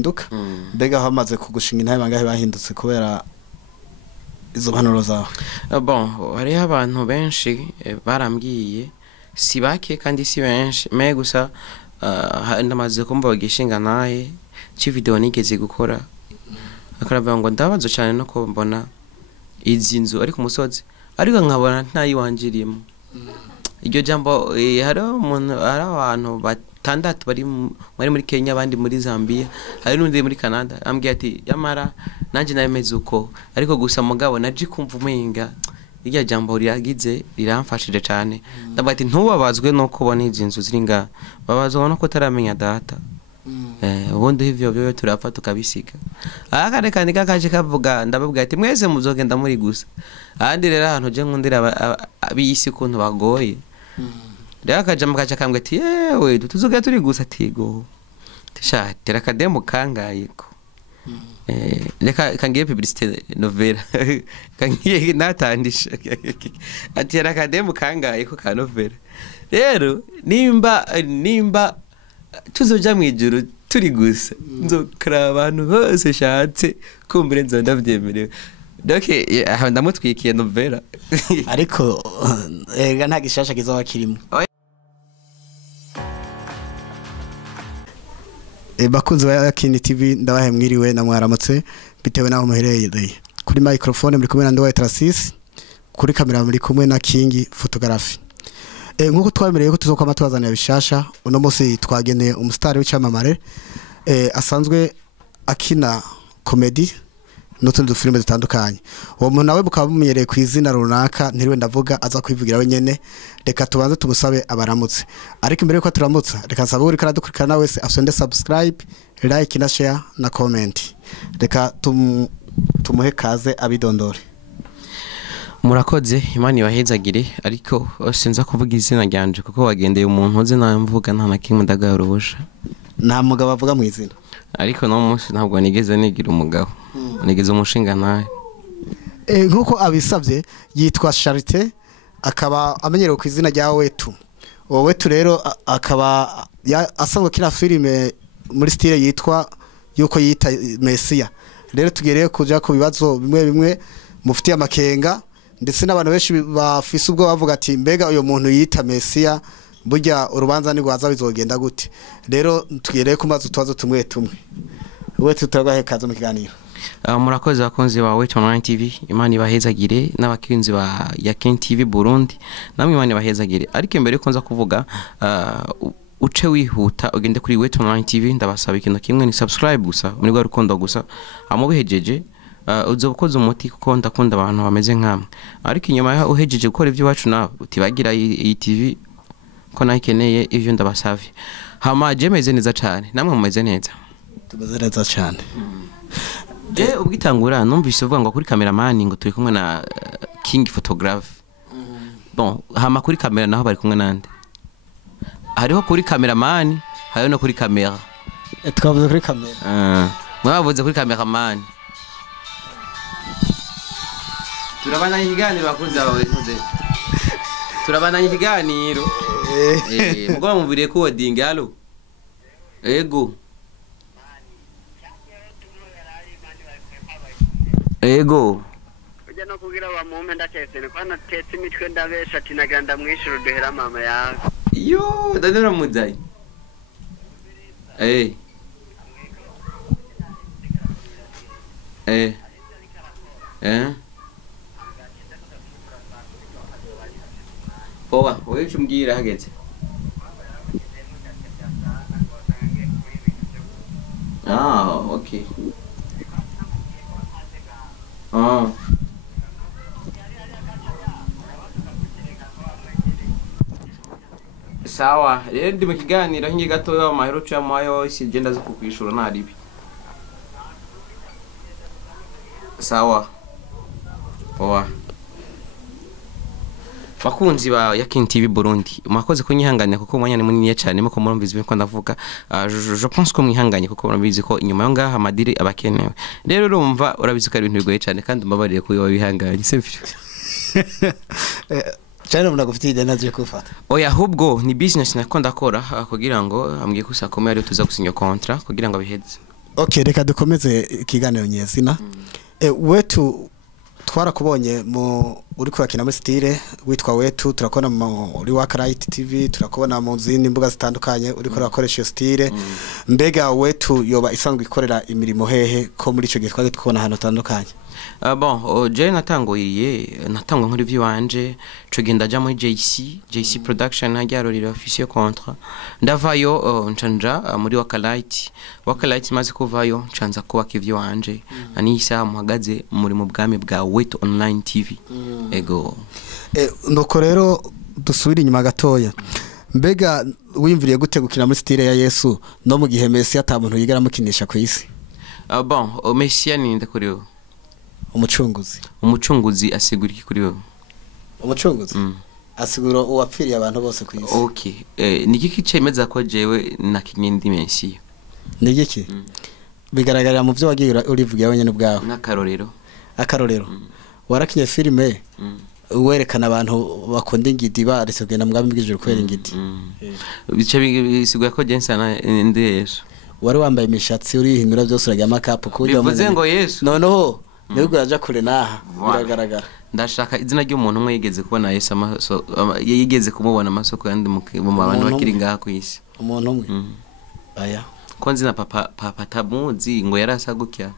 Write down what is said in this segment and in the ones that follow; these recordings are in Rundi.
duka mbega hamaze kugushinga intahe bangahe bahindutse kubera izo mpanuro zawe bon hariho abantu benshi barambwiye si bake kandi si benshi me gusa ndamaze kumva gishinga naye ci video nigeze gukora akaravuga ngo ndabazo cyane no ko mbona izi nzu ari ku musozi ariko nkabona ntayiwanjirimo iryo jambo hari abantu batandatu bari muri Kenya abandi muri Zambia hari n'undi muri Canada ambwiye ati yamara nanje nayemeze uko ariko gusa mugabo naje kumva umenga irya jambo ryagize riramfashije cyane ndavuga ati ntubabazwe no kubona izi nzu ziringa babazwa no kutaramenya data ubundi hivyo byo turapfa tukabisiga akare kandi kakaje kavuga ndababwira ati mwese muzogenda muri gusa ahandi rero ahantu je nkundira abiyisi kuntu bagoye rero akaje mukaca kambwe ati yewe tuzoga turi gusa tigo tisha tera kademo kangaye ko reka kangiye publicite novela kangiye natandisha ati era kademo kangaye ko ka novela rero nimba tuzoja mwijuru turi gusa nzokra abantu bose shatse kumbure nzo ndavyemerewe doke ndamutwikiye novela ariko ega nta gishasha kizoba kirimo bakunze ba Yakini TV ndabahe mwiriwe na mwaramutse bitewe naho muhereye kuri microfone muri kumwe na Wetu kuri kamera muri kumwe na King photography nkuko twamereye ko tuzokwama twazanira bishasha uno munsi twageneye umustar w'icamamare asanzwe akina comedy n'utundi filime zitandukanye uwo muntu nawe bukaba bumenyereye ku izina runaka ntiriwe ndavuga aza kwivugira wenyene reka tubanze tumusabe abaramutse ariko imbere yuko turamutsa reka nsaba uri kana dukurikirana wese afende subscribe like na share na comment reka tumuhe kaze abidondore murakoze imana ibahezagire ariko sinza kuvuga izina ryanje kuko wagendeye umuntu uzi namvuga nta nakimwe ndagayorobosha nta mugabo avuga mu izina ariko no munsi ntabwo nigeze nigira umugabo nigeze umushinga naye nkuko abisabye yitwa Charité akaba amenyerewe ku izina rya Wetu uwo Wetu rero akaba asanzwe kina filime muri style yitwa yuko yita Messiah rero tugereye kuja ku bibazo bimwe mufitiye amakenga ndetse n'abantu benshi bafise ubwo bavuga ati mbega uyo muntu yita Messiah burya urubanza ni rwaza bizogenda gute rero tugereye ku mazu twazo tumwe Wetu turagahe kazo mu kiganiro murakoze bakunzi ba Wetu TV imana ibahezagire n'abakinzi ba Yakini TV Burundi namwe imana ibahezagire ariko imbere ko nza kuvuga uce wihuta ugende kuri Wetu TV ndabasaba ikintu kimwe ni subscribe gusa muri gwa rukundo gusa amubihejeje uzobukoze umuti kuko ndakunda abantu bameze nkamwe ariko inyuma ya uhejeje gukora ibyo wacu nawe utibagira iyi TV ko nayikeneye ivyo ndabasavye hama jemeze neza cyane namwe mumeze neza tumeze neza cyane ubwitangura numvise uvuga ngo kuri cameraman ngo turi kumwe na King photographe bon hama kuri kamera naho bari kumwe nande hariho kuri cameraman hariho no kuri kamera twavuze kuri kamera mwavuze kuri cameraman turabana ikiganiro bakunze bawe ntuze turabana ikiganiro mugwa mubire ko wadinga halo ego ujya no kugira bamume ndakese ko natetse imitwe ndabesha ati naganda mwishuru duhera mama yawe yo ndadora mudayi Poa, wewe chumbwira hageze okay sawa rero ndi mu kiganiro hinge gatoya amahero cyamayo isigenda zo kukwishura naribi sawa poa bakunzi ba Yakini TV Burundi mwakoze kunyihanganya kuko umwanya ni munini cyane muko murumvize ko ndavuga je pense ko mwihanganye kuko murabizi ko inyuma yo ngaha amadiri abakenewe rero urumva urabizi ko ari ibintu bigoye cyane kandi mbabarire ko wabihanganye sivyo cyane muna gufite ide naje kufata oya ahubwo ni business nakunda kora kugira ngo ambwiye ko sakome ari tuza gusinya contract kugira ngo abiheze Okay, reka dukomeze ikiganiro nyezina. Wetu twarakubonye uri kurakina muri style witwa Wetu, turakona muri Wakiniite TV, turakubona mu zindi mbuga zitandukanye uri korakoresha style. Mbega Wetu yoba isanzwe ikorera imirimo hehe ko muri ico gihe twage tukubona hano tandukanye? Je natangwa nkuri vyo wanje co genda ja muri JC production hajyarorira officier contrat ndavayo ncanja muri Wakiniite maze kuvayo ncanza kubaka ivyo wanje anisa muhagaze muri mu bwami bwa Wetu online TV ego nuko rero dusubira inyuma gatoya. Mbega wimviriye gute gukina muri style ya Yesu no mu gihe Messi atamuntu yigera mukinisha ku isi? Messi ni ndakuriyo umucunguzi asigura iki kuri wewe? Umucunguzi asigura uwapfiriye abantu bose ku isi. Okay, niki cemeza ko jewe nakinyindi Messi? Nigiki bigaragarira mu byo wagiye urivuga wenyene ubwawe. Akarorero warakinye filime werekana abantu bakunda ingidi baretse kugenda mu bwami bw'ijuru kwera ingidi. Bice bisigura ko Jensa na ndi Yesu. Wari wambaye imishatsi uri hindura byose urajya makapu kujya mu bivuze ngo Yesu noneho nibwo yaje kure naha biragaragara. Ndashaka izina ry'umuntu umwe yigeze kubona Yesu amaso yigeze kumubona amasoko yandi mu bantu bakiri ngaha ku isi. Umuntu umwe aya ko nzi na papa tamuzi ngo yarasagukya.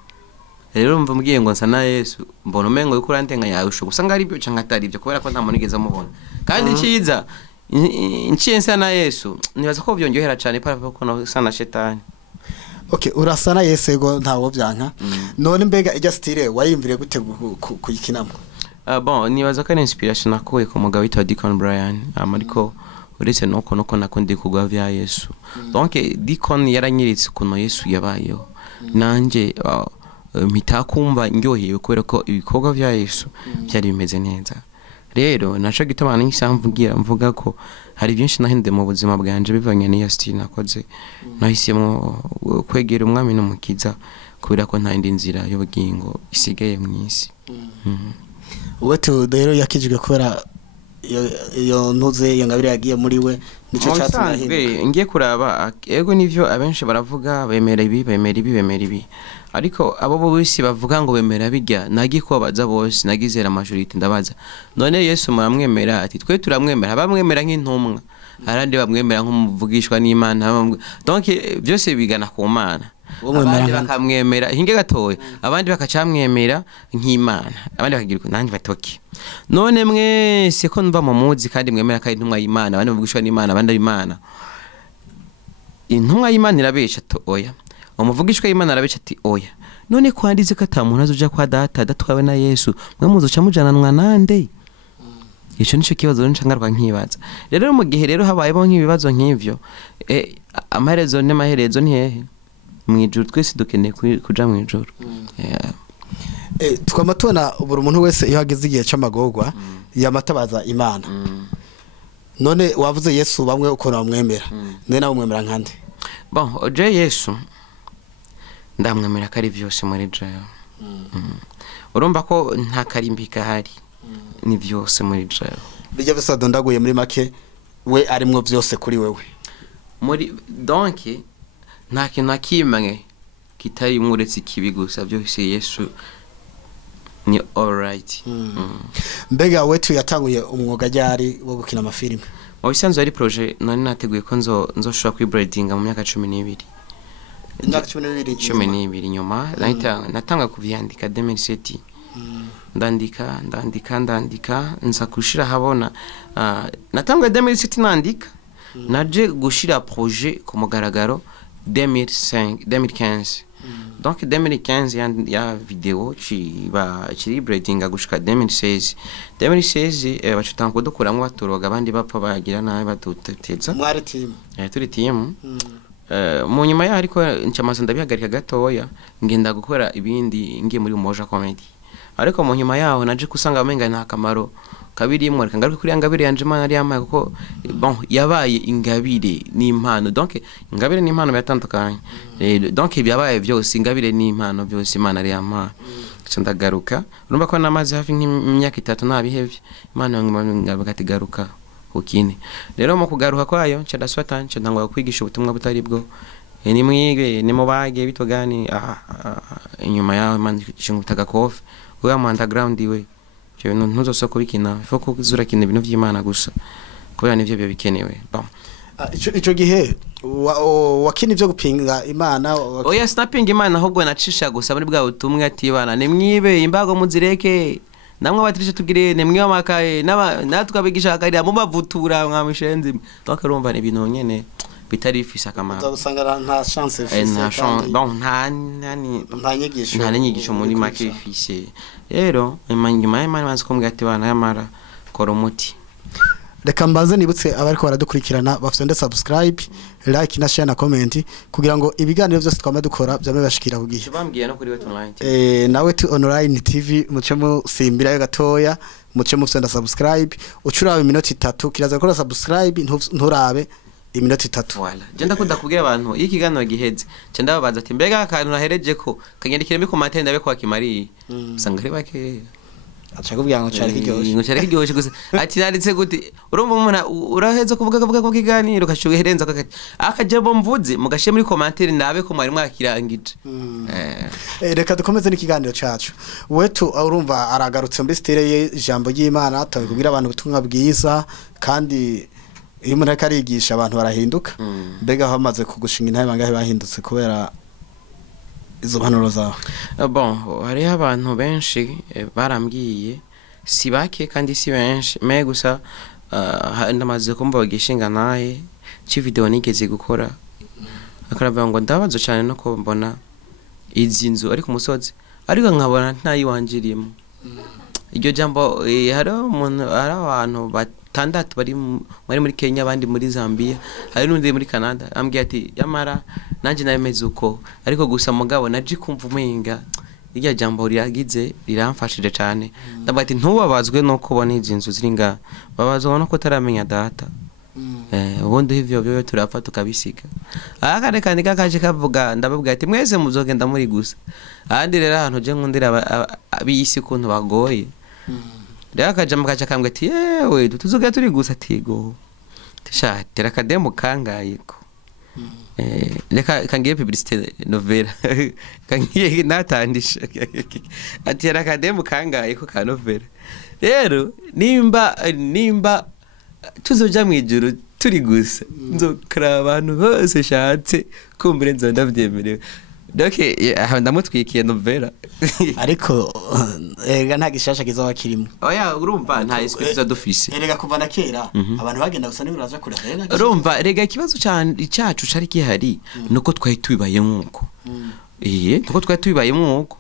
Rero mva mugiye ngo nsa na Yesu mbona umengo yuko urantenga yawe usho gusanga ari byo cyangwa atari byo kubera ko nta muntu yigeze amubona. Kandi ciza nciye nsa na Yesu nibaza ko byongerera cyane papa ko no sana shetani. Okay, urasana Yesu ego ntawo byanka. None mbega ijya style wayimvire gute kuyikinamo? Nibaza ko ari inspiration nakuye ku mugabo witwa Deacon Brian amariko uretse nuko nakundi kugwa vya Yesu. Donc Deacon yaranyiritse kuno Yesu yabayeho. Nanje mitakumva ndyoheye kubera ko ibikorwa vya Yesu byari bimeze neza. Rero naco gituma n'insamvugira mvuga ko hari byinshi nahinde mu buzima bwanje bivanye n'iyo style nakoze. Nahisemo kwegera umwami n'umukiza kubera ko nta indi nzira y'ubugingo isigaye mu isi. Wetu rero yakijwe kubera iyo ntuze iyo ngabire yagiye muri we nico cyatuma ngiye kuraba ego nivyo abenshi baravuga bemera ibi ariko abo bose bavuga ngo bemera bijya nagikobaza bose nagizera majority ndabaza none Yesu muramwemera ati twe turamwemera bamwemera nk'intumwa arandi bamwemera nk'umuvugishwa n'Imana donc byose bigana ku Mana abandi bakamwemera hinge gatoya abandi bakacamwemera nk'Imana abandi bakagira ko nanjye batoki none mwese ko mva mu muzi kandi mwemera kandi intumwa y'Imana abandi bavugishwa n'Imana abandi Imana intumwa y'Imana irabesha to oya umuvugishwa y'Imana arabesha ati oya none kwandize ko atamuntu azuja kwa data datwawe na Yesu mwe muzoca mujananwa nande ico nico kibazo ncangarwa nkibaza rero mu gihe rero habayemo nk'ibibazo nk'ivyo amaherezo n'amaherezo ni hehe mwijuru twese dukeneye kuja mwijuru twama tubona buri umuntu wese iyo hageze igihe c'amagorwa yamatabaza Imana none wavuze Yesu bamwe uko bamwemera none nawe umwemera nkande? Je Yesu ndamwemera kari vyose muri jayo urumva ko nta karimbika hari ni vyose muri jayo bijya bisado ndaguye muri make we arimwo vyose kuri wewe muri donc nta kintu kimwe kitari muretse kibi gusa byose Yesu ni alright. Mbega Wetu yatanguye umwuga ryari wo gukina amafilime? Bisanzwe ari projet none nateguye ko nzoshobora kwibreedinga mu myaka 12. Imyaka 12 nyuma natanga kuvyandika 2007. Ndandika nza kushira habona natanga 2007 nandika naje gushira projet ku mugaragaro 2015. Donc 2015 ya video chiri breeding gushika 2016 bacutanko dukuramwe baturoga abandi bapfa bagira nawe baduteza mwari team turi team mu nyuma ya ariko ncamaze ndabihagarika gatoya ngenda gukora ibindi ngiye muri Moja Comedy ariko mu nyuma yaho naje kusanga amenga nta kamaro kabiri imwe reka ngaruke kuri ingabire yanje Imana ari yamaye kuko bon yabaye ingabire n'impano donc ingabire n'impano bitandukanye donc byabaye byose ingabire n'impano byose Imana ari yamaye ndagaruka urumva ko namaze hafi nk'imyaka 3 nabihevye Imana ngaruka ati garuka ukine rero mu kugaruka kwayo nca ndaswata nca ntangwa kwigisha ubutumwa butari bwo ni mwige ni mubage bitogani inyuma yawe man ishingutaga kofi we mu underground we cyo ntuzosoko bikina fo kuzura kina ibintu by'Imana gusa kubera nivyo byo bikenewe bon ico gihe wakina ivyo gupinga Imana oya snapping Imana ahubwo nacisha gusa muri bwa butumwe ati bana ni mwibe imbago muzireke namwe batirisha tugire ne mwiyo makaye natwabigisha akarira mu bavutura mwamishenzi bakarumva ibintu nyene bitari ifise akamaro uzasanga nta chance bon nta nyigisho muri make ifise rero imanyuma y'Imana ko mbwate bana yamara kora umuti reka mbaze nibutse abariko baradukurikirana bafite subscribe like na share na comment kugira ngo ibiganiro byose twama dukora byame bashikira kugiye bambwiye no kuri Wetu online na Wetu online TV muce mu simbira yo gatoya muce mu fite subscribe ucurabe iminota 3 kiraza gukora subscribe nturabe iminota 3 voilà je ndakunda kubwira abantu iki kiganiro giheze cyo ndababaza ati mbega akantu nahereje ko kanyandikire mi comment ndabe kwa kimari usanga ari bake acha kubwira ngo cyari kiryoshye gusa ati nanditse gute urumva umuntu uraheze kuvuga ku kiganiro kashuherenza akajabo mvuze mugashe muri commentaire nabe ko mwari mwakirangije reka dukomeze n'ikiganiro cyacu Wetu urumva aragarutse muri style ye ijambo ry'Imana atabikubwira abantu butumwa bwiza kandi iyo umuntu akarigisha abantu barahinduka mbega hamaze kugushinga intaye bangahe bahindutse kubera izo mpanuro zawe bon hari abantu benshi barambwiye si bake kandi si benshi me gusa ndamaze kumva gishinga naye ci video nigeze gukora akaravuga ngo ndabazo cyane no ko mbona izi nzu ari ku musozi ariko nkabona ntayiwanjirimo iryo jambo hari umuntu ari abantu batandatu bari muri Kenya abandi muri Zambia hari n'undi muri Canada ambwiye ati yamara nanje nabemeze uko ariko gusa mugabo naje kumva umenga irya jambo riragize riramfashije cyane ndavuga ati ntubabazwe no kubona izi nzu ziringa babazwa no kutaramenya data ubundi ivyo byo turapfa tukabisiga akane kandi kakaje kavuga ndababwira ati mwese muzogenda muri gusa ahandi rero ahantu je nkundira abisi kuntu bagoye Rakaja makacha kambwe ati yewe tuzuga turi gusa tigo tisha tera kademo kangayiko leka kangiye publicite novela kangiye natandisha ati era kademo kangayiko ka novela rero nimba tuzoja mwijuru turi gusa nzokra abantu bose shatse kumbere nzo ndavyemerewe doke ndamutwikiye novela ariko ega nta gishasha kizoba kirimo oya urumva nta esprit dufise erega kuva na kera abantu bagenda gusa niburaza kure urumva rega ikibazo cyacu cari gihari nuko twari tubibaye nkuko nuko twari tubibaye nkuko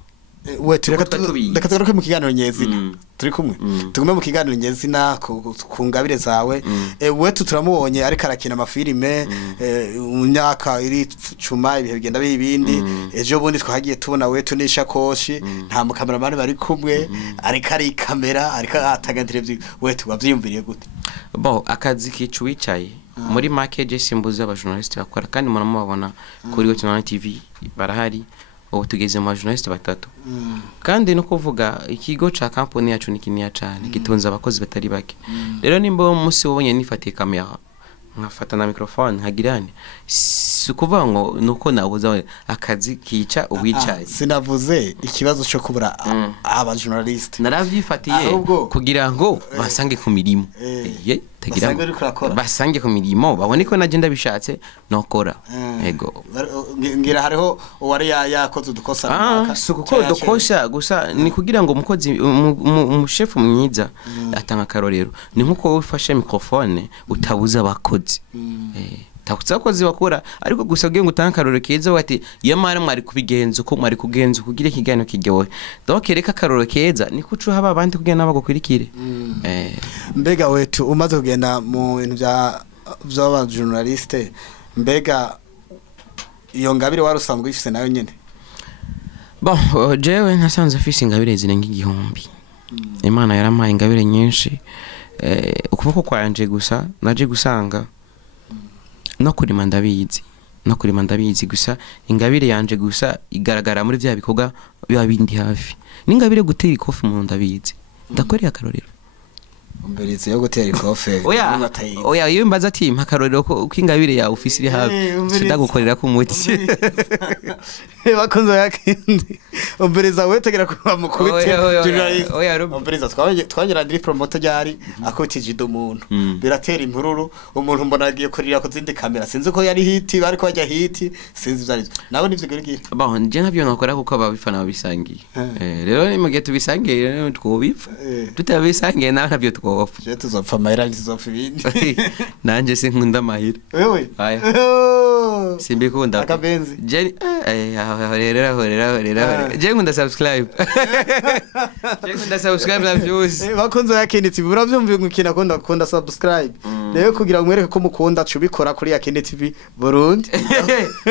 Wetu reka tugaruke mu kiganiro nyezina turi kumwe tugume mu kiganiro nyezina ku ngabire zawe Wetu turamubonye ariko arakina amafilime mu myaka iri cuma ibihe bigenda bibindi ejo bundi twagiye tubona Wetu n'ishakoshi nta mukameramani bari kumwe ariko ari kamera ariko ataga televiziyo Wetu wavyiyumviriye gute bon akazi kicu wicaye muri market simbuza aba journalist bakora kandi muramubona kuri Wetu TV barahari ubu tugeze mu journalist batatu kandi no kuvuga ikigo ca company yacu nikiniya cyane gitunza abakozi batari bake rero nimba umunsi wobonye nifatiye kamera nkafata na microfone nkagirane sukuvuga ngo nuko nabuza akazi kica uwicaye sinavuze ikibazo cyo kubura aba journalist naravyifatiye kugira ngo basange ku mirimo tagira basange ku mirimo babone ko naje ndabishatse nokora ego ngira hariho wari yakoze udukosa sukuko dukosha gusa ni kugira ngo umukozi umushefu mwiza atanga karorero ni nkuko ufashe microfone utabuza abakozi takuza kozi bakora ariko gusa ugiye ngutanga karoro keza wati yamara mwari kubigenza uko mwari kugenza kugira ikiganiro kiryohe donc reka karoro keza niko ucu haba abandi kugenda bagukwirikire mbega Wetu umaze kugenda mu bintu by'aba journaliste mbega iyo ngabire warusanzwe ifise nayo nyene bon jewe nasanze afise ingabire zirenga igihumbi Imana yaramaye ingabire nyinshi ukuboko kwanje gusa naje gusanga no kurima ndabizi gusa ingabire yanje gusa igaragara muri bya bikorwa biba bindi hafi n'ingabire gutera ikofi mu ndabizi ndakoreye akarorero umberetse yo gutera ikofe oya iyo mbaza ati mpakarorero ko ingabire ya ofisi iri hafi ndagukorera ku muti bakunze yakindi umbereza wetegera kuba mukubite umbereza twagera ndi promoter ryari akotije umuntu biratera impururu umuntu mbona agiye kurira ku zindi kamera sinzi ko yari hiti bari ko bajya hiti sinzi byari nawe nivyo girigira bon je ntabyo nakora kuko ababifana babisangiye rero ni mugihe tubisangiye twobipfa tutabisangiye nawe ntabyo twopfa je tuzopfa mahera ntizopfa ibindi nanje sinkunda amahera wewe simbikunda akabenzi je horera je nkunda subscribe je nkunda subscribe na views bakunze Yakini TV uravyumva ngukina kunda subscribe rero kugira ngo mwereke ko mukunda cubikora kuri Yakini TV Burundi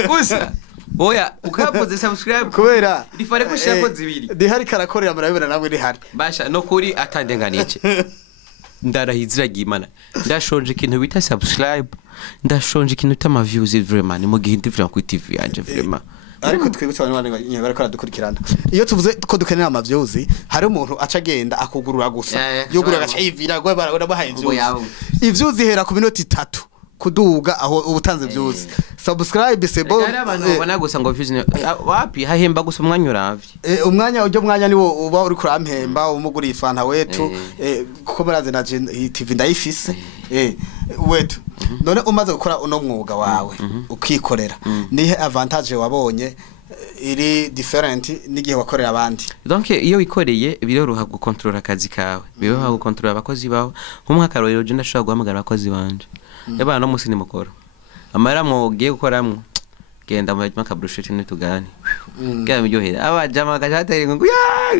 gusa oya ukapoze subscribe kubera rifare ko shako zibiri dihari karakorera murabibona namwe rihari basha no kuri atandenganije ndarahizira gimana ndashonje ikintu bita subscribe ndashonje ikintu tama views vraiment mu gihe ndivira ku TV yanje vraiment ariko twibutse abantu bari ko dukurikirana iyo tuvuze ko dukenera amavyozi hari umuntu aca agenda akugurura gusa yugurura gacha yivira gwe barabahaye ivyuzi hera ku minota 3 kuduga aho ubutanze vyuzi subscribe sebo abantu babona gusa ngo views wapi hahemba gusa umwanya uravye umwanya ujyo mwanya niwo uba uri kurampemba umuguri ifanta wetu kuko baraze na TV ndayifise wetu none umaze gukora uno mwuga wawe ukikorera nihe avantage wabonye iri different n'igihe wakorera abandi donc iyo wikoreye biroroha gukontrola akazi kawe biroroha gukontrola abakozi bawe nk'umwaka rero je ndashaka guhamagara abakozi banje yaba no musi nimukora amara mwogiye gukoramwe genda mu makabrusheti nitugane genda mjohera abajama gachatere ngo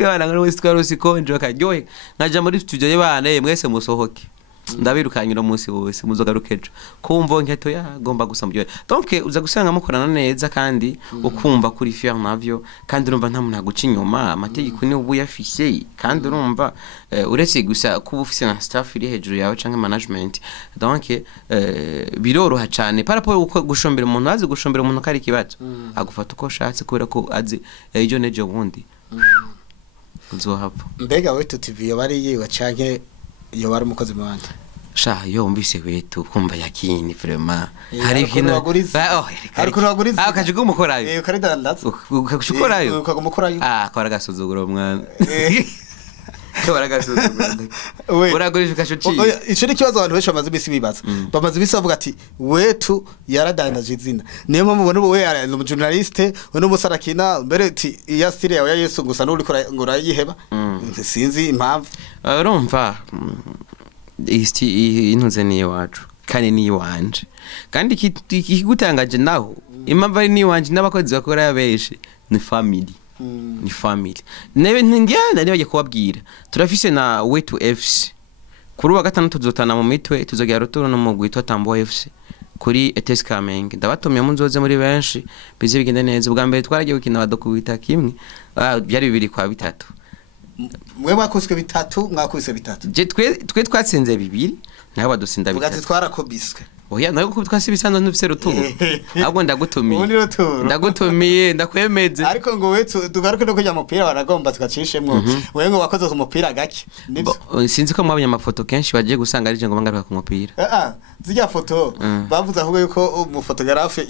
bana ngo wisi twarusi konje bakaryohe nkaja muri studio y'abana mwese musohoke ndabirukanyira umunsi wose muzogarukejo kumva nketo yagomba gusa mujyo donc uza gusanga mukorana neza kandi ukumva kuri fier navyo kandi urumva nta muntu aguca inyuma amategeko ni ubu yafise kandi urumva uretse gusa kuba ufise na staff iri hejuru yawe canke management donc biroroha cyane par rapport gushombera umuntu azi gushombera umuntu kari kibazo agufata uko shatse kubera ko azi ejo nejo bundi uzohava mbega Wetu TV yo bari yiwa canke yo bari umukozi mu bandi sha yo mbise Wetu kumva Yakini vraiment hari ikintu ariko uraguriza akaje kumukorayo ukaridandaza ukagukorayo ukagumukorayo akora gasuzuguro mwana kabara gasuzuguro uragurisha kashuci ico ni kibazo abantu benshi bamaze ibisi bibaza bamaze ibisi bavuga ati Wetu yaradandaje izina niyo mpamvu ubona we ari umujournaliste uno musarakina mbere ati iya style yawe ya Yesu gusa n'uri ngo urayiheba sinzi impamvu urumva intuze niyo wacu kandi niyo wanje kandi ikigutangaje naho impamvu ari niyo wanje n'abakozi bakora yabeshi ni family ni family nebe ntibyana nibaje kubabwira turafise na Wetu FC kuri wa gatanu tuzotana mu mitwe tuzogira ruturo no mu gwitwa Tambo FC kuri ETS Kamenge ndabatumiye munzoze muri benshi bize bigende neza ubwa mbere twaragiye gukina badokubita kimwe byari bibiri kwa bitatu mwe mwakuswe bitatu mwakuse bitatu je twe twatsinze bibiri naho badusinda bitatu ugati twarakobiswe oya nayo ko twasibisanzwe n'ufise ruturo ahubwo ndagutumiye ndakwemeze ariko ngo Wetu tugaruke no kujya mupira baragomba tukacishemwo wewe ngo wakoze ku mupira gake sinzi ko mwabonye amafoto kenshi bagiye gusanga ari je ngo bangaruka ku mupira zijya foto bavuze ahubwo yuko umufotographe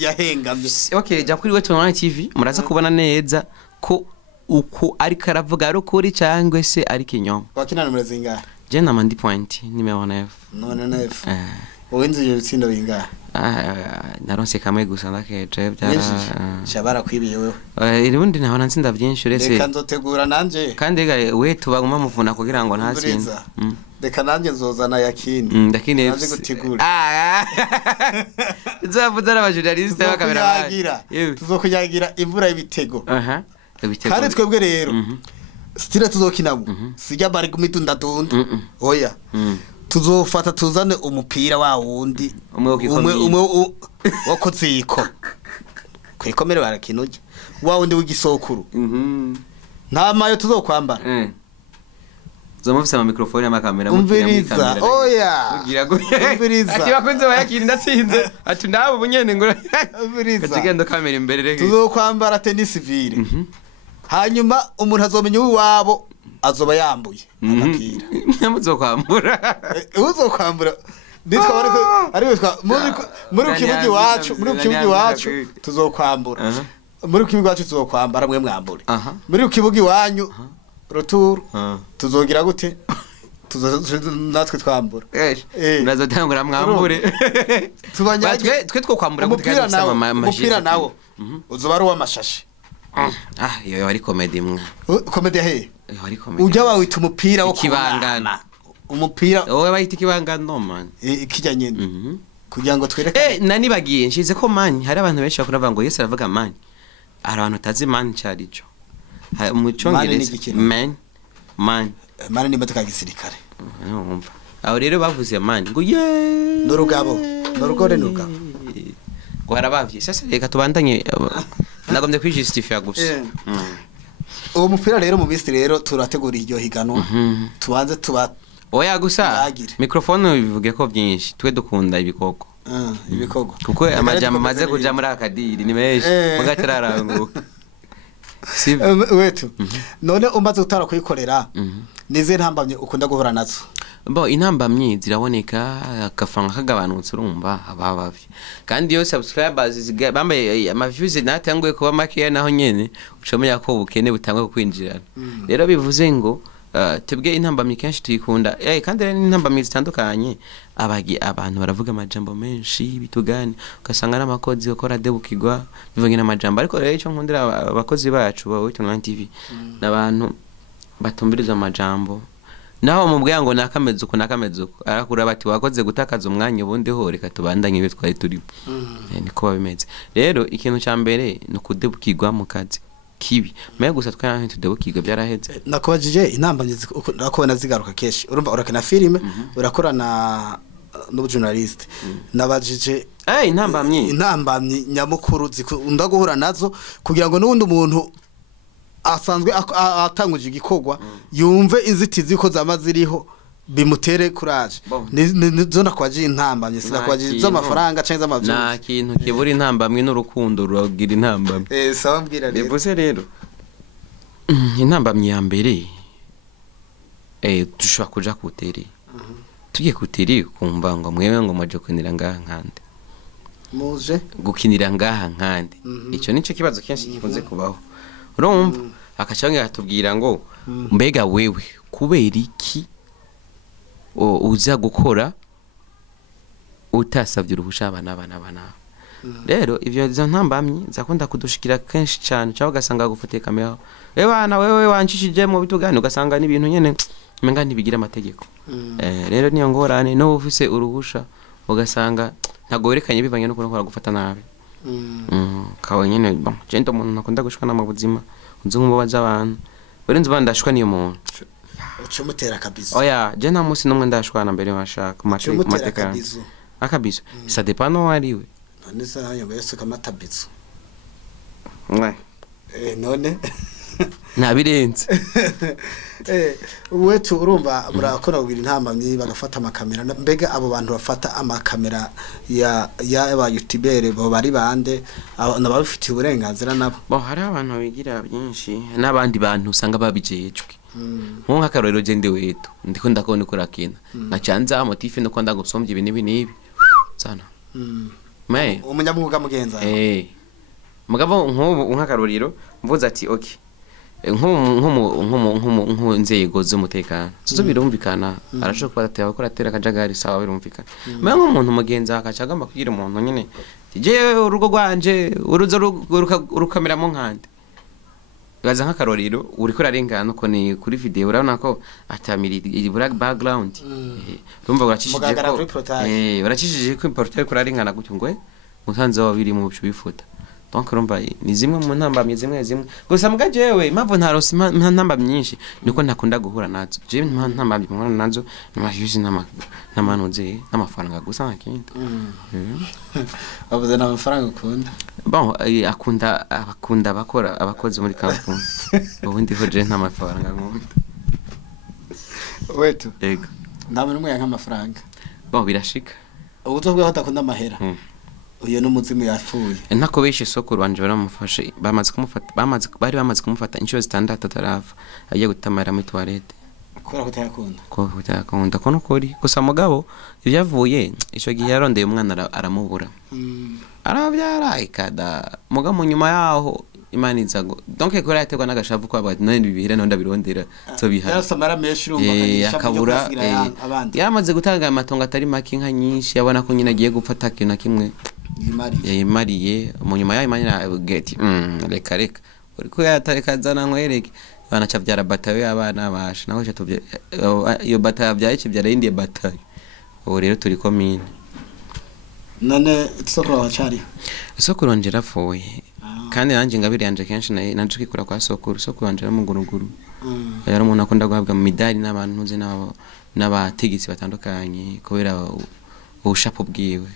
yahengamye okay ja kuri Wetu TV muraza kubona neza ko uko ari karavuga rukuri cyangwe se ari kinyoma wakina numero zingahe je na mandi point nimero 9 9 Wenzi yutsindo bingahe naronse kamwe gusa ndakeje byara shabara kwibiye wewe irundi naho nansinda byinshi uretse reka nzotegura nanje kandi Wetu baguma muvuna kugira ngo ntasinda reka nanje nzozana Yakini ndakine nanje gutegura nzavuza n'abajournaliste bakamera tuzokunyagira imvura y'ibitego kandi twebwe rero stile tuzokinamo sijya bari gumitunda tunda oya tuzofata tuzane umupira wa wundi umwe wakoziko kwikomere barakinoje wa wundi w'igisokuru nta mayo tuzokwambara zomufise ama microfone amakamera umviriza oya umviriza ati bakunze bayakiri ndatsinze ati ndabo bunyene ngo umviriza kagendo kamera imbere rege tuzokwambara tennis civile hanyuma umuntu azomenya uwabo azoba yambuye amapira nyamuzokwambura uzokwambura nitwa ariko muri kibugi wacu tuzokwambura muri kibugi wacu tuzokwambara mwe mwambure muri kibugi wanyu retour tuzogira gute natwe twambura nazotangura mwambure twe twokwambura umupira nawo uzoba ari uw'amashashi yo ari comedy mwa comedy he ari comedy ujya wawita umupira wo kibangana umupira wowe bayita ikibangano man ikijya nyene kugira ngo twereke nani bagiye nshize ko man hari abantu benshi bakora bavuga ngo Yesu aravuga man ari abantu tazi man cyarico mu cyongereza man ni modoka gisirikare numva aho rero bavuze man ngo n'urugabo n'urugore ngo harabavye sasa reka tubandanye nagombe kwijustifya gusa uwo mupira rero mu bisi rero turategura iryo higano tubanze oya gusa Microfone bivuge ko byinshi twe dukunda ibikoko kuko amajambo maze kuja muri akadiri ni menshi mugatararanguka Wetu none umaze utara kuyikorera nize ntambamye ukunda guhura nazo intambamye ziraboneka akafanga kagabanutse urumva ababavye kandi yo subscribers bambaye amaviews natanguye kuba makeya naho nyene ucomenya ko ubukene butangwe kwinjirana rero bivuze ngo tebwe intambamye kenshi tuyikunda kandi rero intambamye zitandukanye abantu baravuga amajambo menshi bitugani ugasanga n'amakozi ukora debukigwa bivuga n'amajambo ariko rero icyo nkundira abakozi bacu ba Wetu TV n'abantu batumbiriza amajambo naho mubwiye ngo nakamezuko arakura bati wakoze gutakaza umwanya ubundi ho reka tubandanye ibe twari turi niko babimeze rero ikintu cya mbere no kudebukigwa mu kazi kibi meye gusa twana tudebukigwa byaraheze nakubajije intambamye nakubona zigaruka keshi urumva urakana filime urakorana n'ubujournaliste nabajije intambamye nyamukuru zikunda guhura nazo kugira ngo n'ubundi umuntu asanzwe atanguje igikogwa yumve inzitizi ko zamaziriho bimutere courage nizo nakwaje intambamye sinakwaje z'amafaranga canke z'amavyuzi na kintu kibura intambamye n'urukundo rugira intambamye sawa mbwira rero bivuze rero intambamye ya mbere dushobora kuja kutere tugiye kutere kumva ngo mwewe ngo maje kunira ngaha nkande muje gukinira ngaha nkande ico nico kibazo kenshi gikunze kubaho urumva akacanga yatubwira ngo mbega wewe kubera iki uza gukora utasavye uruhusha abana rero ivyo ntambamye zakunda kudushikira kenshi cyane cyo ugasanga gufate kamera wewe wanshishije mu bitugane ugasanga ni ibintu nyene menga ntibigira amategeko rero niyo ngorane no ufise uruhusha ugasanga ntagorekanye bivanye no kurakora gufata nabi kawe nyene gento umuntu nakunda gushikana mu buzima unzi nk'umubaza abantu urenze bandashwa niyo muntu ucumutera kabizo oya je nta musi numwe ndashwana mbere washaka mateka akabizo ça dépend no wariwe none se ayo yose kamatabizo none nabirenze Wetu urumva murakora kugira intambamye bagafata amakamera mbega abo bantu bafata amakamera ya ba YouTuber bo bari bande nabafitiye uburenganzira nabo hari abantu bigira byinshi n'abandi bantu usanga babijejwe nko akarorero gende Wetu ndiko ndakona ukora kina nacanza motife no kwanda gusombye ibintu nibi sana umunyamwuga mugenza mugabo nk'ubu nk'akarorero mvuze ati okay nzego z'umutekano zo birumvikana arashobora kuba ateye abakora atera akajagari sawa birumvikana mwe nk'umuntu mugenza akacagamba kugira umuntu nyene je urugo rwanje uruzo rukameramo nkande baza nk'akarorero uriko urarengana uko ni kuri video urabona ko atamiri black background urumva uracishije ko uracishije ko importer kurarengana gutyo ngwe musanze wa biri mu bifuta donc urumva ni zimwe mu ntambamye zimwe gusa mbwa jewe impamvu ntarosi ntamba myinshi niko ntakunda guhura nazo je ntambamye nkora nazo n'amajiji n'amanuze n'amafaranga gusa nkakindi avuze n'amafaranga ukunda akunda abakora abakozi muri kampuni ubundi ho je n'amafaranga nkunda Wetu yego ndabona umwe nk'amafaranga birashika ubutobwe batakunda amahera uyo n'umuzimu yapfuye ntakobeshe sokuru wanje baramufashe bari bamaze kumufata inshuro zitandatu atarava agiye gutamara muri toilette kubera kutakunda ko nukuri gusa mugabo ibyavuye ico gihe yarondeye umwana aramubura arabyara ikada mugabo nyuma yaho Imana izago donc ko yategwa n'agashavu kwa bati none bibihira none ndabirondera so bihara yarasamara menshi urumva akabura yaramaze gutanga amatongo atari make inka nyinshi yabona ko nyine agiye gufata kintu na kimwe yimariye mu nyuma yayo Imana geti reka uriko yatareka zana nkwereke banaca byara batayo y'abana basha naho cyatubye iyo batayo byaye kibyara indi batayo ubu rero turi komine none isoko wacari isoko ronjera foye kandi nanje ngabiri yanje kenshi nanje kikura kwa sokuru wanje ramuguruguru yari umuntu akunda guhabwa midali n'abantu ntuze n'abategisi batandukanye kubera ubushapo bwiwe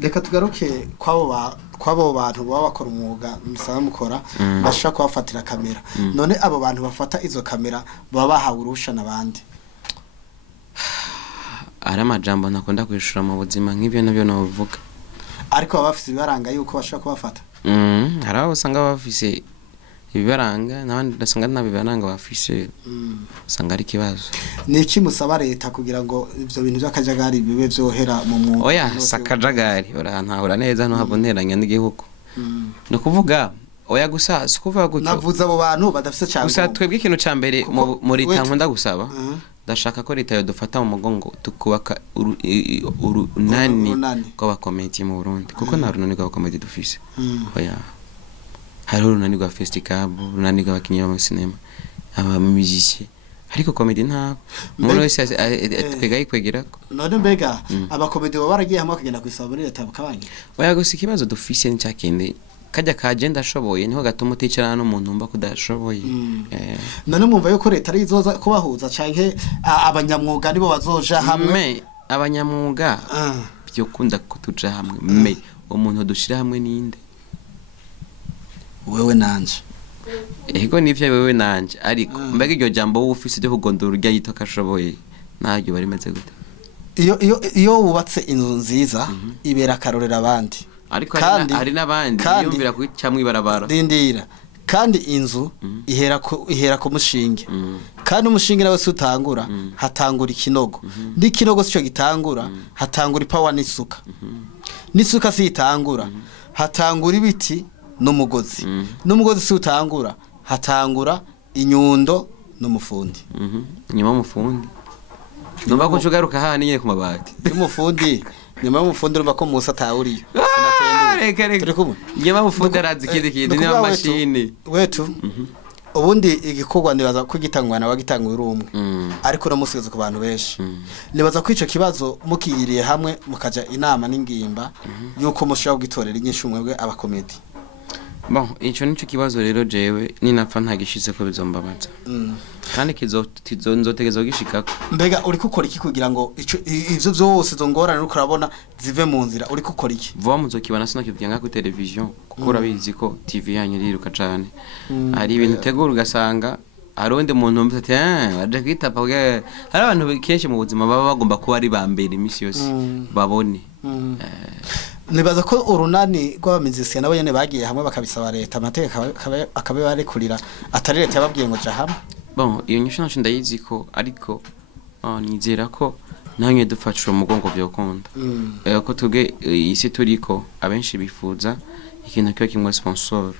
reka tugaruke kwabo bantu baba bakora umwuga musaba mukora bashaka kubafatira kamera none abo bantu bafata izo kamera baba bahawe urusha nabandi ari amajambo nakunda kwishura mu buzima nk'ibyo nabyo navuga ariko baba bafise ibibaranga yuko bashaka kubafata hari abo usanga bafise ibibaranga n'abandi ndasanga ntabibaranga bafise usanga ari kibazo niki musaba leta kugira ngo ivyo bintu by'akajagari bibe byohera mu mwuga oya sakajagari urantahura neza no habonteranya n'igihugu no kuvuga oya gusa sukuvuga gutyo navuze abo bantu badafise cyangwa gusa twebwe ikintu ca mbere muri tankunda gusaba ndashaka ko leta yo dufata mu mugongo tukubaka urunani rw'abakomedi mu Burundi kuko nta runani rw'abakomedi dufise oya hari urunani rwa festival urunani rw'abakinyi ba sinema abamiziki ariko komedi nta umuntu wese twega yikwegera none mbega abakomedi baba baragiye hamwe akagenda kwisaba muri leta bakabanye oya gusa ikibazo dufise n'icyakende kajya kagenda ashoboye niho gatuma uticarana n'umuntu umba kudashoboye none mwumva yuko leta ari izoza kubahuza canke abanyamwuga nibo bazoja hamwe abanyamwuga byo kunda kutuja hamwe umuntu dushira hamwe ninde wewe nanje ego nivyo wewe nanje ariko mbega iryo jambo ufise ryo kugondora urya yito kashoboye naryo bari meze gute iyo wubatse inzu nziza ibera karorera abandi ariko hari nabandi yumvira kwicamwe ibarabara dindira kandi inzu ihera ku mushinge kandi umushinge nawe utangura hatangura ikinogo n'ikinogo cyo gitangura hatangura ipawa n'isuka si itangura hatangura ibiti n'umugozi si utangura hatangura inyundo n'umufundi nyuma umufundi numva ko ugaruka hano nyine ku mabati y'umufundi nyuma y'umufundi urumva ko Musa atawuriyo turi kumwe nyuma y'umufundi arazi ikindi ni amashini wetu ubundi igikorwa nibaza ko gitangwa na wagitangwa urumwe ariko no musigaze ku bantu benshi nibaza ko ico kibazo mukiyiriye hamwe mukaja inama n'ingimba yuko mushaka gugitorera inyishu mwebwe abakomedi bon ico nico kibazo rero jewe ninapfa ntagishize ko bizombabaza kandi nzotegeza gishikako mbega uri gukora iki kugira ngo ivyo byose zongorana nuko urabona zive mu nzira uri gukora iki vuba muzokibana sinakivyenga ku television kuko urabizi ko TV yanyu riruka cyane ari ibintu tegura ugasanga aronde muntu umva ati aje kwitapa hari abantu kenshi mu buzima baba bagomba kuba ari bambere imisi yose babone nibaza ko urunani rw'abamizisiye nabo nyene bagiye hamwe bakabisaba leta amateka akabe barekurira atari leta yababwiye ngo ja hamwe bon iyo nyisho nacu ndayizi ko ariko nizera ko nange dufashwe umugongo byokunda ko tuge isi turiko abenshi bifuza ikintu cyo kimwe sponsor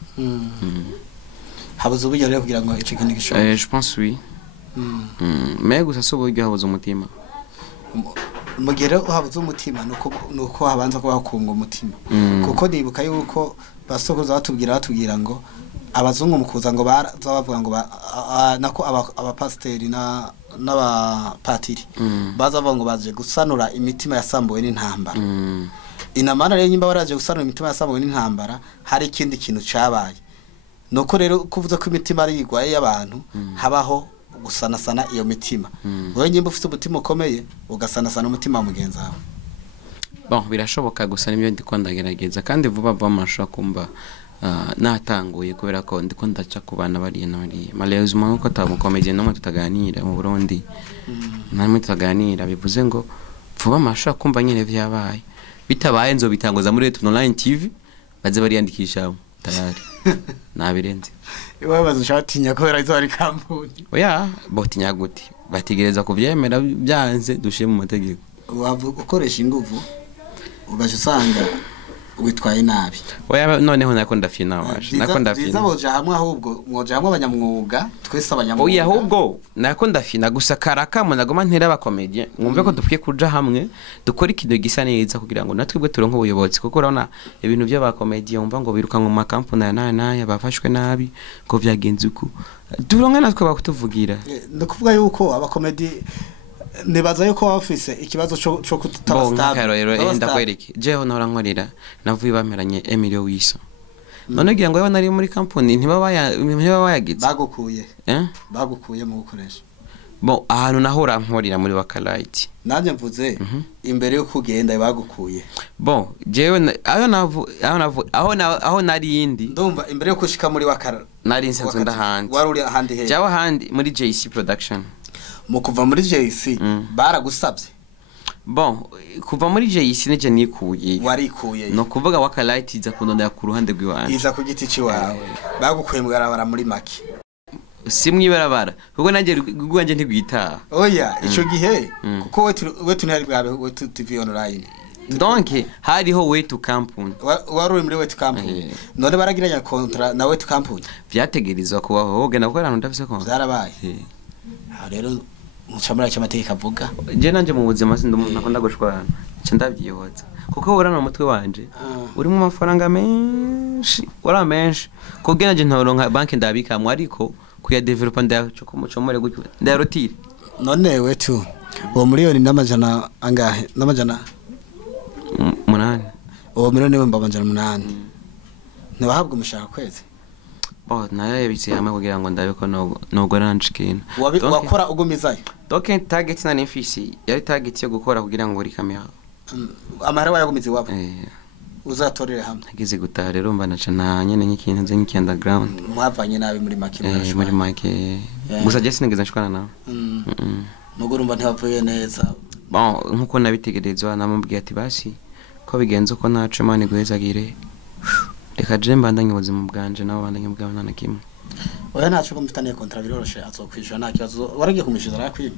habuze uburyo rero kugira ngo ico kintu gishobore je pense oui mais gusa so buryo habuze umutima mugere uhabuze umutima nuko habanza kuba hakunga umutima kuko nibuka yuko basokoza batubwira ngo abazungu mukuza ngo bavuga ngo nako abapasteri n'abapatiri bazavuga ngo baje gusanura imitima yasambuwe n'intambara inamana rero nyimba baraje gusanura imitima yasambuwe n'intambara hari ikindi kintu cabaye nuko rero kuvuza ko imitima ari igwaye y'abantu habaho gusanasana iyo mitima wewe nyimba ufite umutima ukomeye ugasanasana umutima wa mugenzi wawe bon birashoboka gusa nibyo ndiko ndagerageza kandi vuba bamasha kumba natanguye kubera ko ndiko ndaca ku bana bari malheureusement ko tamukomeje no tutaganira mu Burundi namwe tutaganira bivuze ngo vuba amasha kumva nyine vyabaye bitabaye nzo bitangoza muri Wetu online TV baze bariyandikisha tayari nabirenze iwe bazushatinya ko barazo ari kampuni oya botinya gute batigereza kuvyemera byanze dushiye mu mategeko ukoresha inguvu ugaje usanga witwaye nabi oya noneho nako ndafina waje nako ndafina biza boja hamwe ahubwo mwoja hamwe abanyamwuga twese abanyamwuga oya ahubwo nako ndafina gusa karaka munagoma ntera abakomedie mwumve ko dupfiye kuja hamwe dukora ikintu gisa neza kugira ngo natwebwe turonke ubuyobozi kuko urabona ibintu by'abakomedie umva ngo biruka mu makampuni ya bafashwe nabi ko vyagenze uko turonke natwe bakutuvugira ndakuvuga yuko abakomedie nibaza yuko bafise ikibazo cyo kutaba stable ndakwereke jeho nora nkorera navuye bameranye Emilio Wisa none giye ngo yaba nari muri company ntibaba yagize bagukuye mu gukoresha bon ahantu nahora nkorera muri Wakalaiti nanje mvuze imbere yo kugenda bagukuye bon jewe aho nari indi ndumva imbere yo kushika muri Wakala nari nsanzwe ndahandi wari uri ahandi he jawa handi muri JC production mu kuva muri JC baragusabye bon kuva muri JC nije nikuye warikuye no kuvuga Wakalaiti iza kunondera ku ruhande rw'iwanje iza ku giti ciwawe bagukuye mwarabara muri make simwe ibarabara kuko nanjye rwanje ntigwitaha oya ico gihe kuko wetu ntari bwabe Wetu TV online donc hariho Wetu company wari muri Wetu company none baragiranya contrat na Wetu company vyategerezwa kubaho hoge nakorana ndafise ko byarabaye rero mucamura cy'amategeko avuga je nanje mu buzima sindumuntu nakunda gushwana cyo ndavyihoza kuko urana mu mutwe wanje urimo amafaranga menshi wara menshi kuko nanje ntoronka banki ndabikamwe ariko kuya developer ndacho kumucomore gutyo ndarotire none Wetu uwo miliyoni n'amajana angahe n'amajana 8 uwo miliyoni n'amajana 8 ntibahabwa umushahara kwezi nayo yabitse hamwe kugira ngo ndabe ko no ranchikina wakora ugumizayo donc target na ifise yari target yo gukora kugira ngo uri kamera amahera wayagumize wabo uzatorere hamwe agize gutaha rero mba naca na nyene nk'ikintu nze nk'iki underground mwavanye nabi muri make muri make gusa je sinigeze nshikana nawe muguru mba ntibavuye neza bon nkuko nabitegerezwa namubwiye ati basi ko bigenze ko naco mane guhezagire reka je mbandanye ubuzima bwanje nawe bandanye bwawe nta nakimwe oya naco ko mfitaniye contrat biroroshe azokwishura nta kibazo waragiye kumishiza arakwima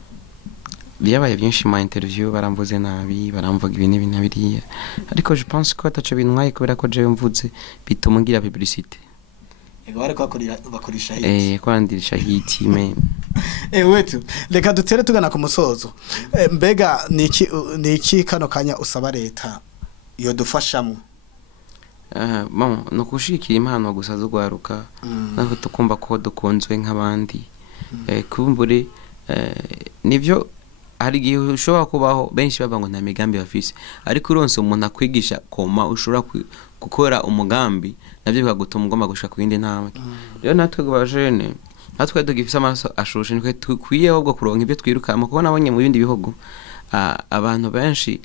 byabaye byinshi mu interview baramvuze nabi baramvuga ibintu biriya ariko je pense ko ataco bintwaye kubera ko je mvuze bituma ngira publicite ego bariko bakorisha hit kwandirisha hit me Wetu reka dutere tugana ku musozo mbega niki kano kanya usaba leta yo dufashamwe bon no kushikira impano gusa zo gwaruka naho tukumva ko dukunzwe nk'abandi kumbure nivyo hari gihe ushobora kubaho benshi baba ngo nta migambi bafise ariko uronse umuntu akwigisha koma ushobora gukora umugambi navyo bikagutuma ugomba gushaka kwindi ntambwe rero natwe bajene natwe dugifise amaso ashushe niko tukwiye ahubwo kuronka ibyo twirukamo kuko nabonye mu bindi bihugu abantu benshi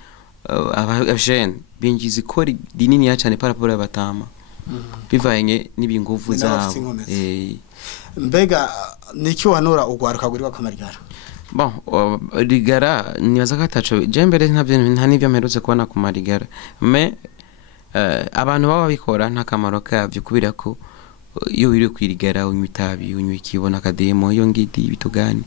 abajene binjiza ikori rinini cyane paraporo y'abatama bivanye n'ibinguvu zabo mbega niki wanura ugwaruka guri bakomarigara bon rigara nibaza katacho jembere nta nivyo mperutse kubona ku marigara me abantu baba bikora nta kamaro kavyo kubira ko iyo wiri kwirigara unyitabi unyikibona kademo iyo ngidi bitugani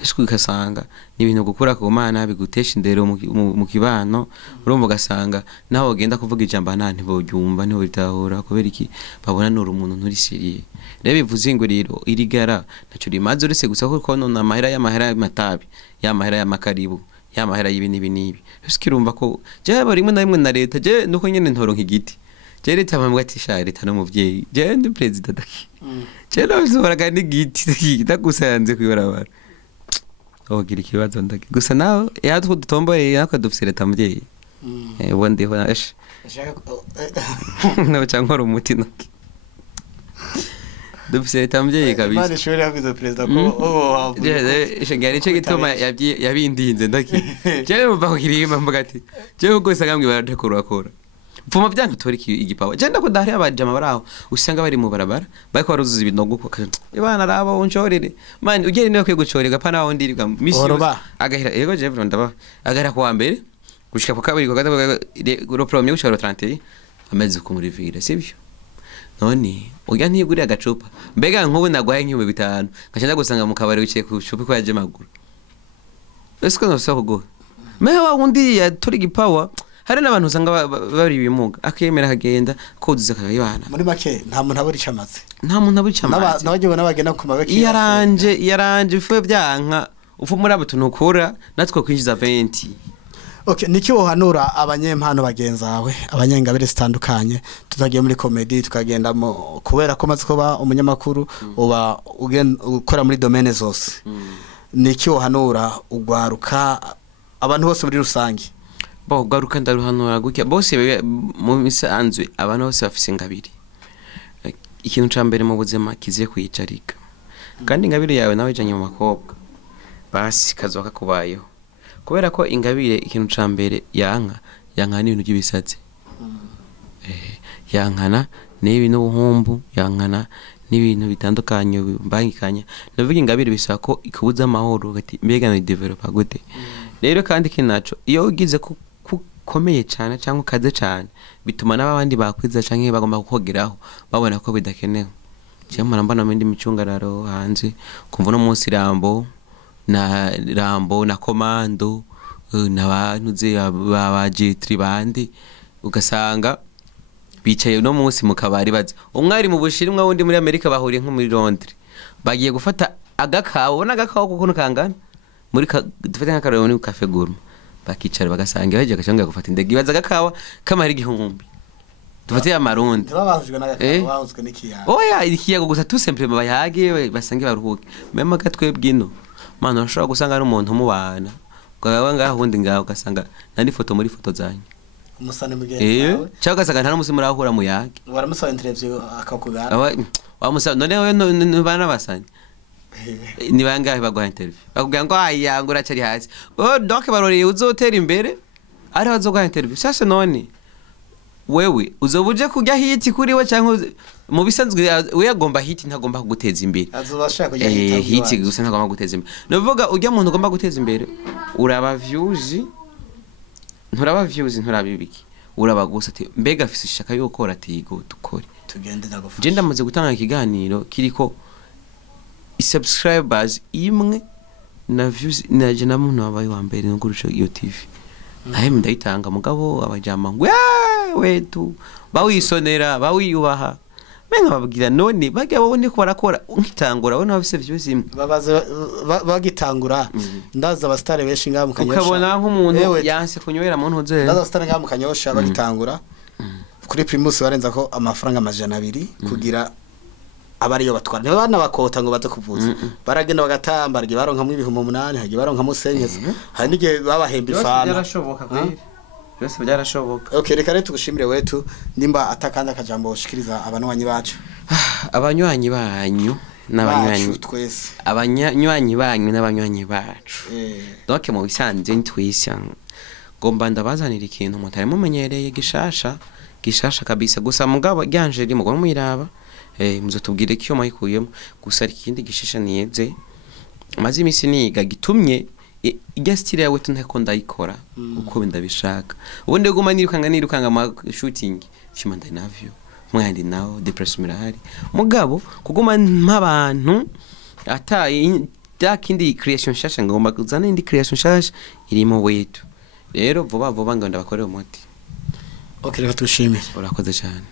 ese ukasanga n'ibintu gukura ku mana bigutesha indero mu kibano urumva ugasanga naho ugenda kuvuga ijambo nta bogyumva niho bitahura kubera iki babona nuri umuntu nturi seriye rero bivuze ngo rero irigara naco rimaze urese gusa ko none amahera y'amatabi y'amahera y'amakaribu y'amahera y'ibini binibi ese kirumva ko je barimwe na rimwe na leta je nuko nyene ntoronka igiti je leta bamwe ati sha leta no muvyeyi je ndi president daki je no bizoraga n'igiti ndagusanze kwibarabara ogira ikibazo ndaki gusa naho yatwo dutomboye yakwa dufise leta muvyeyi ubundi ho ash no cyangwa umuti naki dufise leta muvyeyi kabisa Imana ishobora yavuze president ko shengari cyo gitoma yabindinze ndaki je umva ko kirima mvuga ati je ugose agambwe baradekorakora Fuma byanyu toriki igipawa. Jenda ko dahari abajama baraho usanga bari mu barabara bariko baruzuza ibinogo ko ibana rabo unshorere. Man ugere niyo kwe gucorega pana wundi ribwa misi agahira yego je ndaba agahira kwa mbere gushika ku kabiri kwa gatatu ro premier gushika ro 30 ameze kumurivira sivyo none urya ntiguriye agacupa mbega nkubu nagwaye nk'ibihumbi 5 ngashaka gusanga mu kabari wicaye ku cupa ko yaje maguru esko no soko mewa undi ya tori gipawa hari n'abantu usanga bari bimuga akemera kagenda koduza kayibana muri make nta muntu aburi camaze nta muntu aburi camaze n'abagiye n'abagenda ku mabeki yaranje ifu byanka ufu muri abo tunukura natwe kwinjiza 20. Okay, niki wohanura abanyempano bagenzawe abanyengabire zitandukanye tutagiye muri comedy tukagenda kubera ko maze kuba umunyamakuru uba ukora muri domaine zose niki wohanura ugwaruka abantu bose muri rusangi bo garuka ndaruhanura gutya bose mu isanzwe abantu bose bafise ingabire ikintu cambere mu buzima kiziye kwicarika kandi ingabire yawe nawe ijanye mu makobwa basi kazoka kubayeho kubera ko ingabire ikintu cambere yankana ibintu by'ibisatsi yankana n'ibintu n'ubuhumbu yankana n'ibintu bitandukanye mbangikanya navuga ingabire bisaba ko ikubuza amahoro gati mbega no develop gute rero kandi kinaco iyo ugize komeye cyane cyangwa kaze cyane bituma n'abandi bakwiza cyangwa bagomba kukogeraho babona ko bidakenewe cyamara mbana mu ndi micungararo hanze kumva no munsi rambo na komando n'abantu ze babajitri bandi ugasanga bicaye no munsi mu kabari baza umwari mu Bushinwa wundi muri Amerika bahuriye nko muri Londres bagiye gufata agakawo ubona agakawo kuko kangana muri dufate nk'akarero muri cafe gourmet bakicara bagasanga baje gashanga gufata indege ibaza agakawa kamari igihumbi dufate amarundi babahujwe n'agakawa bahuzwe n'ikiyago oya ikiyago gusa tout simplement bayage basange baruhuke mema gatwe bwino mano nshobora gusanga ari umuntu mubana kwawe ngaho hundi ngaho ugasanga nandi foto muri foto zanyu umusane mugenzi wawe cyangwa ugasanga nta n'umusi murahura mu yage waramusaba interview akakugara wamusaba none we bana basanye ni bangahe bagwa interview bakubwira ngo ayangura cyari hasi donc baroreye uzotera imbere ari bazogwa interview sasa none wewe uzobuje kujya hiti kuri we cyangwa mu bisanzwe we yagomba hiti ntagomba kuguteza imbere azobashaka kujya hiti gusa ntagomba guteza imbere novuga ujya muntu ugomba guteza imbere uraba views nturabibiki uraba gusa ati mbega afise ishaka yo gukora atigo dukore tugende ndagufasha je ndamaze gutanga ikiganiro kiriko subscribers imwe na views naje na muntu wabaye wa mbere nguruco iyo TV nahe ndayitanga mugabo abajama ngo wetu bawisonera bawiyubaha menga babwira none bagya babone ko barakora nkitangura bona bafise views imwe babaza bagitangura ndaza abastare benshi ngaho mukanyosha ukabona nk'umuntu yanse kunywera mu ntuze ndaza abastare ngaho mukanyosha bagitangura kuri primus barenza ko amafaranga 200 kugira abariyo batwara ne bana bakota ngo baze kuvuza baragenda bagatamba rye baronka mu 800 hagi baronka mu senyeza hari nige babahemba ifana byarashoboka kweri byose byarashoboka okay reka rero tugushimire wetu nimba atakanda kajambo ushikiriza abanwanyi bacu abanywanyi banyu n'abanywanyi twese abanywanyi banyu n'abanywanyi bacu donc mu bisanzwe ntwisya gomba ndabazanira ikintu mutari mumenyereye gishasha kabisa gusa mugabo ryanje rimo ngo mwiraba muzotubwire kiyo mayikuyemo gusa ikindi gishishaniye maze imisi niga gitumye ijya style yawe tunteko ndayikora uko ndabishaka ubundi guma nirukanga ama shooting shima ndinavyo mwandi nawo depression mirahari mugabo kuguma mpabantu ataye dakindi creation shasha ngomba kuzana indi creation shasha irimo Wetu rero vuba ngo ndabakorera umuti okay reka tushimire urakoze cyane